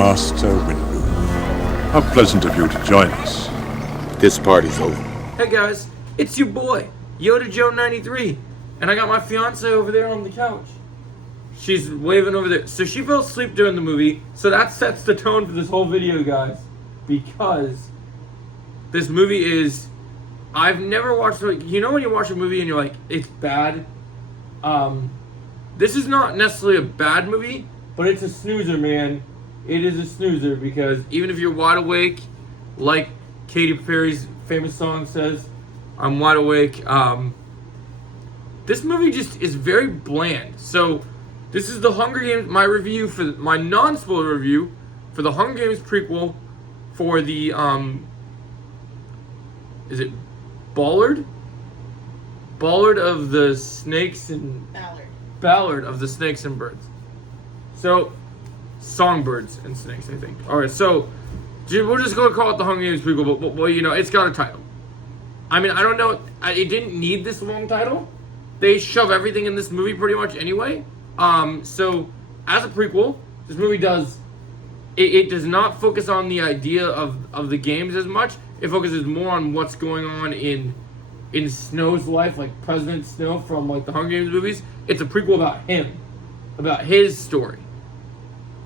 Master Windu. How pleasant of you to join us. This party's over. Hey guys, it's your boy, Yoda Joe 93, and I got my fiance over there on the couch. She's waving over there. So she fell asleep during the movie, so that sets the tone for this whole video, guys. Because this movie is... I've never watched... You know when you watch a movie and you're like, it's bad? This is not necessarily a bad movie, but it's a snoozer, man. It is a snoozer because even if you're wide awake, like Katy Perry's famous song says, I'm wide awake. This movie just is very bland. So this is the Hunger Games, my review for my non-spoiler review for the Hunger Games prequel for the is it Ballard? Ballard of the Snakes and Ballard of the Snakes and Birds. So songbirds and snakes, I think. All right, so we're just gonna call it the Hunger Games prequel, but well, you know, it's got a title. I mean, I don't know. It didn't need this long title. They shove everything in this movie pretty much anyway. So as a prequel, this movie does. It does not focus on the idea of the games as much. It focuses more on what's going on in Snow's life, like President Snow from like the Hunger Games movies. It's a prequel about him, about his story.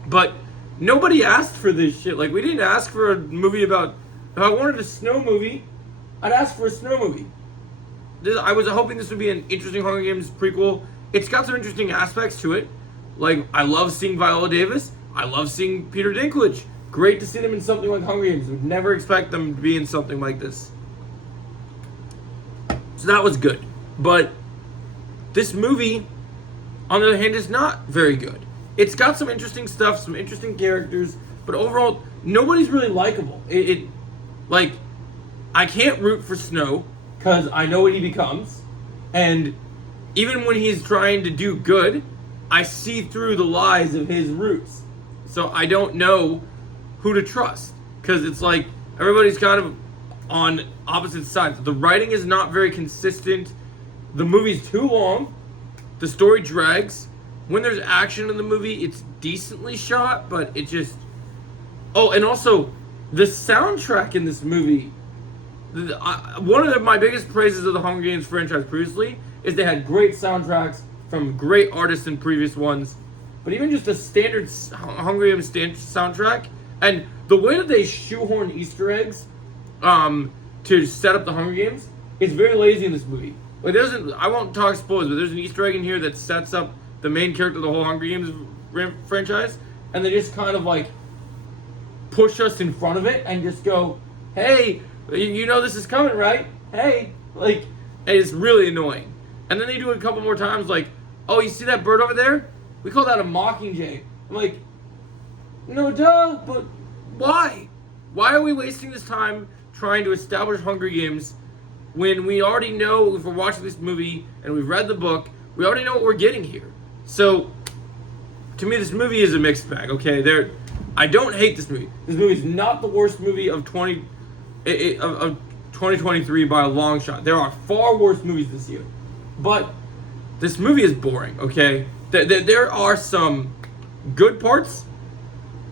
But nobody asked for this shit. Like, we didn't ask for a movie about... If I wanted a snow movie, I'd ask for a snow movie. I was hoping this would be an interesting Hunger Games prequel. It's got some interesting aspects to it. Like, I love seeing Viola Davis. I love seeing Peter Dinklage. Great to see them in something like Hunger Games. Would never expect them to be in something like this. So that was good. But this movie, on the other hand, is not very good. It's got some interesting stuff, some interesting characters, but overall, nobody's really likable. Like, I can't root for Snow, because I know what he becomes, and even when he's trying to do good, I see through the lies of his roots. So I don't know who to trust, because it's like, everybody's kind of on opposite sides. The writing is not very consistent, the movie's too long, the story drags. When there's action in the movie, it's decently shot, but it just... Oh, and also, the soundtrack in this movie... One of my biggest praises of the Hunger Games franchise previously is they had great soundtracks from great artists in previous ones. But even just a standard Hunger Games soundtrack, and the way that they shoehorn Easter eggs to set up the Hunger Games is very lazy in this movie. Like, I won't talk spoilers, but there's an Easter egg in here that sets up the main character of the whole Hunger Games franchise, and they just kind of like push us in front of it and just go, hey, you know this is coming, right? Hey, like, and it's really annoying. And then they do it a couple more times, like, oh, you see that bird over there? We call that a mockingjay. I'm like, no, duh, but why? Why are we wasting this time trying to establish Hunger Games when we already know, if we're watching this movie and we've read the book, we already know what we're getting here? So, to me, this movie is a mixed bag, okay? I don't hate this movie. This movie is not the worst movie of 2023 by a long shot. There are far worse movies this year. But this movie is boring, okay? There are some good parts.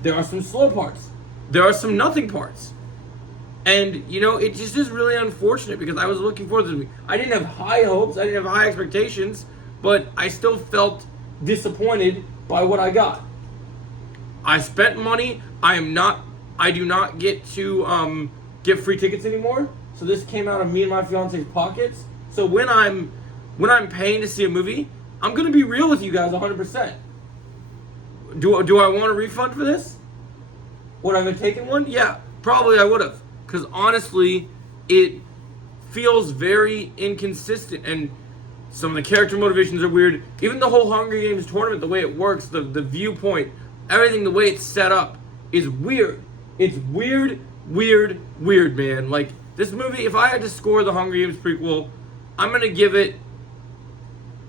There are some slow parts. There are some nothing parts. And, you know, it just is really unfortunate because I was looking forward to this movie. I didn't have high hopes. I didn't have high expectations. But I still felt disappointed by what I got. I spent money. I do not get to get free tickets anymore. So this came out of me and my fiance's pockets. So when I'm paying to see a movie, I'm gonna be real with you guys 100%. Do I want a refund for this? Would I have taken one? Yeah, probably I would have. Because honestly, it feels very inconsistent and some of the character motivations are weird. Even the whole Hunger Games tournament, the way it works, the viewpoint, everything, the way it's set up is weird. It's weird, man. Like, this movie, if I had to score the Hunger Games prequel, I'm going to give it...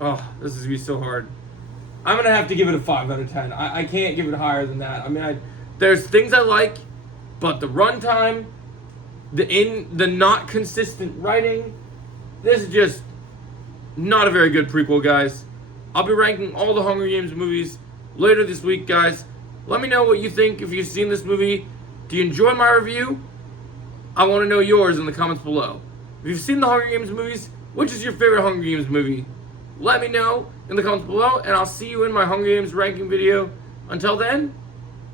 Oh, this is going to be so hard. I'm going to have to give it a 5 out of 10. I can't give it higher than that. I mean, there's things I like, but the runtime, the not consistent writing, this is just not a very good prequel, guys. I'll be ranking all the Hunger Games movies later this week, guys. Let me know what you think if you've seen this movie. Do you enjoy my review? I want to know yours in the comments below. If you've seen the Hunger Games movies, which is your favorite Hunger Games movie? Let me know in the comments below, and I'll see you in my Hunger Games ranking video. Until then,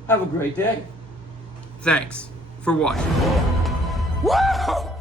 have a great day. Thanks for watching. Whoa!